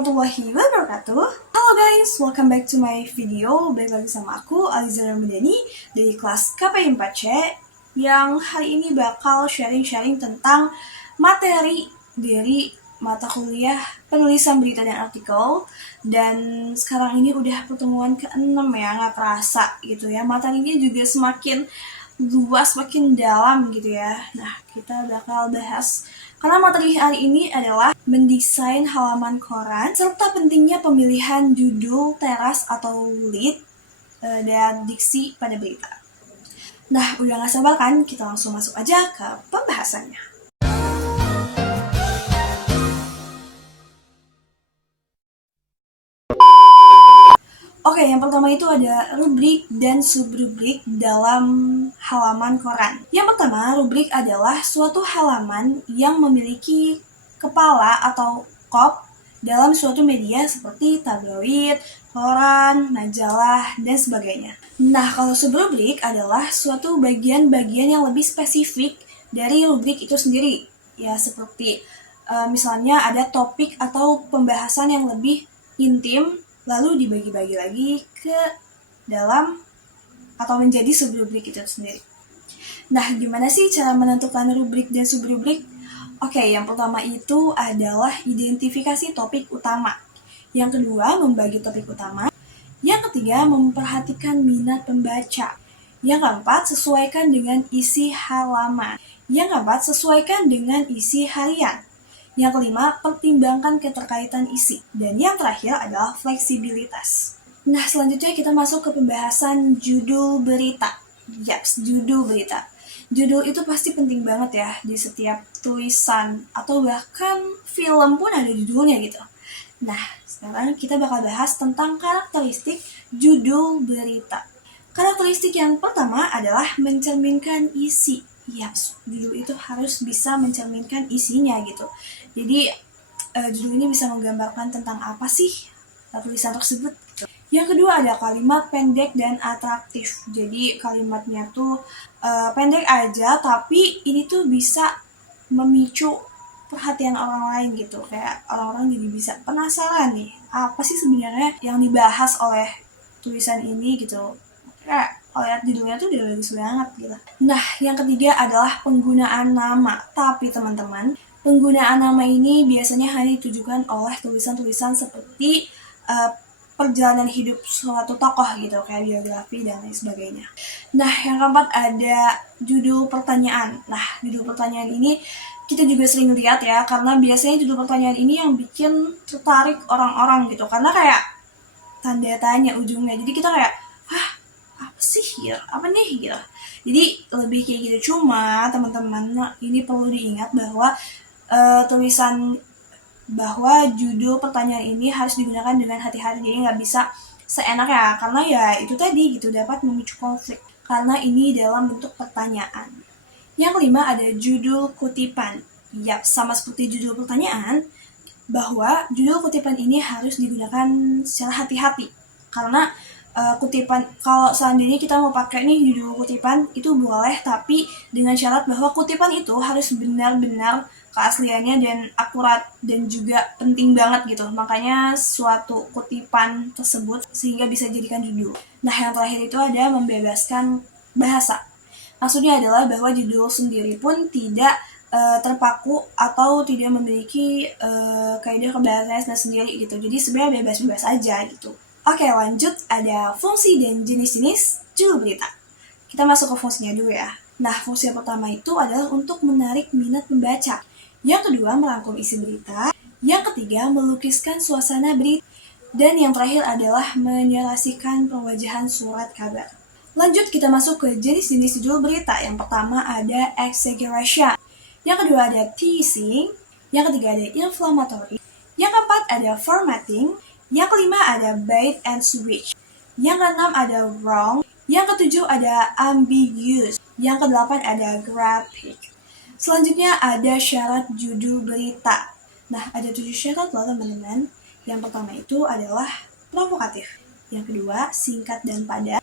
warahmatullahi wabarakatuh. Halo guys, welcome back to my video. Balik lagi sama aku, Aliza Ramadhani dari kelas KPI 4C yang hari ini bakal sharing-sharing tentang materi dari mata kuliah penulisan berita dan artikel. Dan sekarang ini udah pertemuan ke-6 ya, nggak kerasa gitu ya. Materinya juga semakin luas, makin dalam gitu ya. Nah, kita bakal bahas karena materi hari ini adalah mendesain halaman koran serta pentingnya pemilihan judul, teras atau lead dan diksi pada berita. Nah, udah gak sabar kan? Kita langsung masuk aja ke pembahasannya. Oke, yang pertama itu ada rubrik dan subrubrik dalam halaman koran. Yang pertama, rubrik adalah suatu halaman yang memiliki kepala atau kop dalam suatu media seperti tabloid, koran, majalah, dan sebagainya. Nah, kalau subrubrik adalah suatu bagian-bagian yang lebih spesifik dari rubrik itu sendiri. Ya, seperti misalnya ada topik atau pembahasan yang lebih intim, lalu dibagi-bagi lagi ke dalam atau menjadi subrubrik itu sendiri. Nah, gimana sih cara menentukan rubrik dan subrubrik? Oke, yang pertama itu adalah identifikasi topik utama. Yang kedua, membagi topik utama. Yang ketiga, memperhatikan minat pembaca. Yang keempat, sesuaikan dengan isi halaman. Yang keempat, sesuaikan dengan isi harian. Yang kelima, pertimbangkan keterkaitan isi. Dan yang terakhir adalah fleksibilitas. Nah, selanjutnya kita masuk ke pembahasan judul berita. Yaps, judul berita. Judul itu pasti penting banget ya di setiap tulisan atau bahkan film pun ada judulnya gitu. Nah, sekarang kita bakal bahas tentang karakteristik judul berita. Karakteristik yang pertama adalah mencerminkan isi. Yaps, judul itu harus bisa mencerminkan isinya gitu. Jadi judul ini bisa menggambarkan tentang apa sih tulisan tersebut. Yang kedua ada kalimat pendek dan atraktif. Jadi kalimatnya tuh pendek aja, tapi ini tuh bisa memicu perhatian orang lain gitu. Kayak orang-orang jadi bisa penasaran nih, apa sih sebenarnya yang dibahas oleh tulisan ini gitu. Kayak kalau lihat judulnya tuh udah bagus banget gitu. Nah, yang ketiga adalah penggunaan nama. Tapi teman-teman, penggunaan nama ini biasanya hanya ditujukan oleh tulisan-tulisan seperti perjalanan hidup suatu tokoh gitu, kayak biografi dan lain sebagainya. Nah, yang keempat ada judul pertanyaan. Nah, judul pertanyaan ini kita juga sering lihat ya, karena biasanya judul pertanyaan ini yang bikin tertarik orang-orang gitu, karena kayak tanda tanya ujungnya. Jadi kita kayak, apa sih ya? Apa nih gitu. Jadi lebih kayak gitu. Cuma teman-teman ini perlu diingat bahwa tulisan bahwa judul pertanyaan ini harus digunakan dengan hati-hati, jadi nggak bisa seenaknya, karena ya itu tadi gitu dapat memicu konflik karena ini dalam bentuk pertanyaan. Yang kelima ada judul kutipan. Yap, sama seperti judul pertanyaan, bahwa judul kutipan ini harus digunakan secara hati-hati karena kutipan, kalau seandainya kita mau pakai nih judul kutipan itu boleh, tapi dengan syarat bahwa kutipan itu harus benar-benar keasliannya dan akurat dan juga penting banget gitu. Makanya suatu kutipan tersebut sehingga bisa dijadikan judul. Nah, yang terakhir itu ada membebaskan bahasa. Maksudnya adalah bahwa judul sendiri pun tidak terpaku atau tidak memiliki kaidah kebahasaan sendiri gitu. Jadi sebenarnya bebas-bebas aja gitu. Oke, lanjut ada fungsi dan jenis-jenis judul berita. Kita masuk ke fungsinya dulu ya. Nah, fungsi yang pertama itu adalah untuk menarik minat pembaca. Yang kedua, merangkum isi berita. Yang ketiga, melukiskan suasana berita. Dan yang terakhir adalah menyelesaikan penwajahan surat kabar. Lanjut, kita masuk ke jenis-jenis judul berita. Yang pertama ada exaggeration. Yang kedua ada teasing. Yang ketiga ada inflammatory. Yang keempat ada formatting. Yang kelima ada bait and switch. Yang keenam ada wrong. Yang ketujuh ada ambiguous. Yang kedelapan ada graphic. Selanjutnya ada syarat judul berita. Nah, ada 7 syarat loh teman-teman. Yang pertama itu adalah provokatif. Yang kedua, singkat dan padat.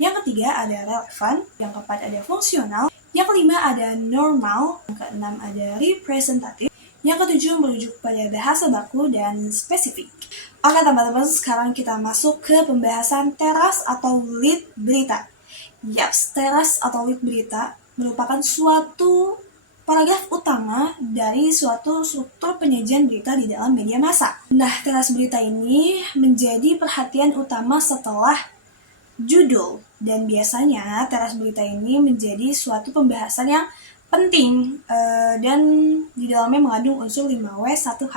Yang ketiga ada relevan. Yang keempat ada fungsional. Yang kelima ada normal. Yang keenam ada representatif. Yang ketujuh merujuk pada bahasa baku dan spesifik. Oke teman-teman, sekarang kita masuk ke pembahasan teras atau lead berita. Yaps, teras atau lead berita merupakan suatu paragraf utama dari suatu struktur penyajian berita di dalam media massa. Nah, teras berita ini menjadi perhatian utama setelah judul, dan biasanya teras berita ini menjadi suatu pembahasan yang penting dan di dalamnya mengandung unsur 5W 1H.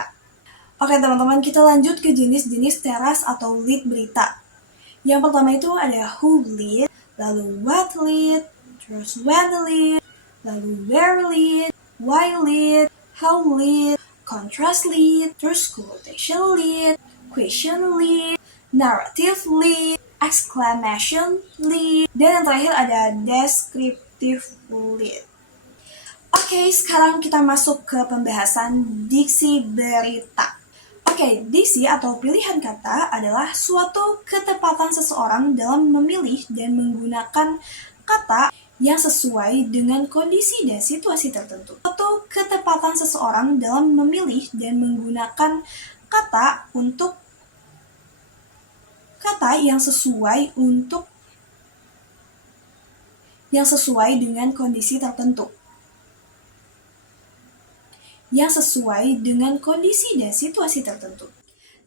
Oke teman-teman, kita lanjut ke jenis-jenis teras atau lead berita. Yang pertama itu ada who lead, lalu what lead, terus when lead, lalu where lead, why lead, how lead, contrast lead, terus quotation lead, question lead, narrative lead, exclamation lead, dan yang terakhir ada descriptive lead. Oke, sekarang kita masuk ke pembahasan diksi berita. Oke, diksi atau pilihan kata adalah suatu ketepatan seseorang dalam memilih dan menggunakan kata yang sesuai dengan kondisi dan situasi tertentu. Suatu ketepatan seseorang dalam memilih dan menggunakan kata untuk kata yang sesuai dengan kondisi tertentu. Yang sesuai dengan kondisi dan situasi tertentu.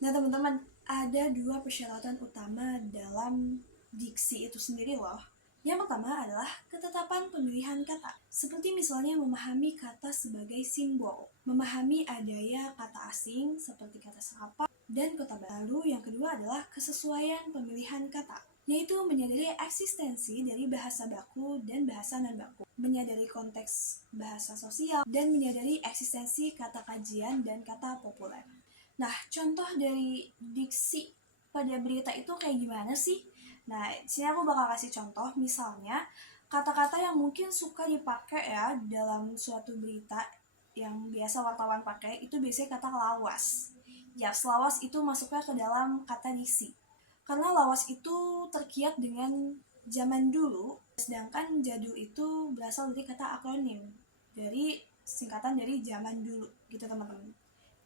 Nah teman-teman, ada 2 persyaratan utama dalam diksi itu sendiri loh. Yang pertama adalah ketetapan pemilihan kata. Seperti misalnya memahami kata sebagai simbol, memahami adanya kata asing seperti kata serapa dan kota baru. Yang kedua adalah kesesuaian pemilihan kata, yaitu menyadari eksistensi dari bahasa baku dan bahasa non-baku, menyadari konteks bahasa sosial, dan menyadari eksistensi kata kajian dan kata populer. Nah, contoh dari diksi pada berita itu kayak gimana sih? Nah, di sini aku bakal kasih contoh, misalnya kata-kata yang mungkin suka dipakai ya dalam suatu berita yang biasa wartawan pakai itu biasanya kata lawas. Ya, lawas itu masuknya ke dalam kata diksi. Karena lawas itu terkiat dengan zaman dulu, sedangkan jadul itu berasal dari kata akronim, dari singkatan dari zaman dulu gitu teman-teman.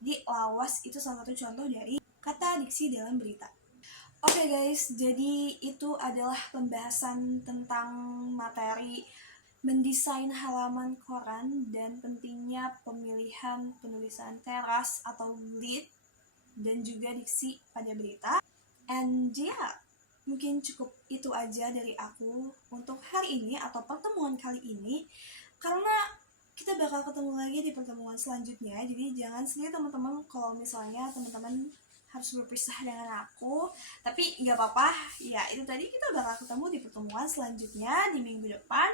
Jadi lawas itu salah satu contoh dari kata diksi dalam berita. Oke guys, jadi itu adalah pembahasan tentang materi mendesain halaman koran dan pentingnya pemilihan penulisan teras atau lead dan juga diksi pada berita. And yeah, mungkin cukup itu aja dari aku untuk hari ini atau pertemuan kali ini, karena kita bakal ketemu lagi di pertemuan selanjutnya. Jadi jangan sedih teman-teman kalau misalnya teman-teman harus berpisah dengan aku, tapi nggak apa-apa ya, itu tadi kita bakal ketemu di pertemuan selanjutnya di minggu depan.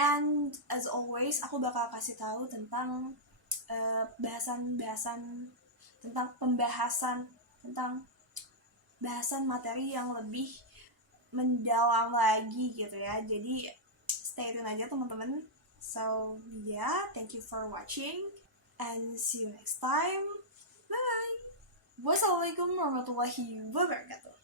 And as always, aku bakal kasih tahu tentang bahasan materi yang lebih mendalam lagi gitu ya. Jadi stay tune aja teman-teman. So yeah, thank you for watching and see you next time. Bye bye. Wassalamualaikum warahmatullahi wabarakatuh.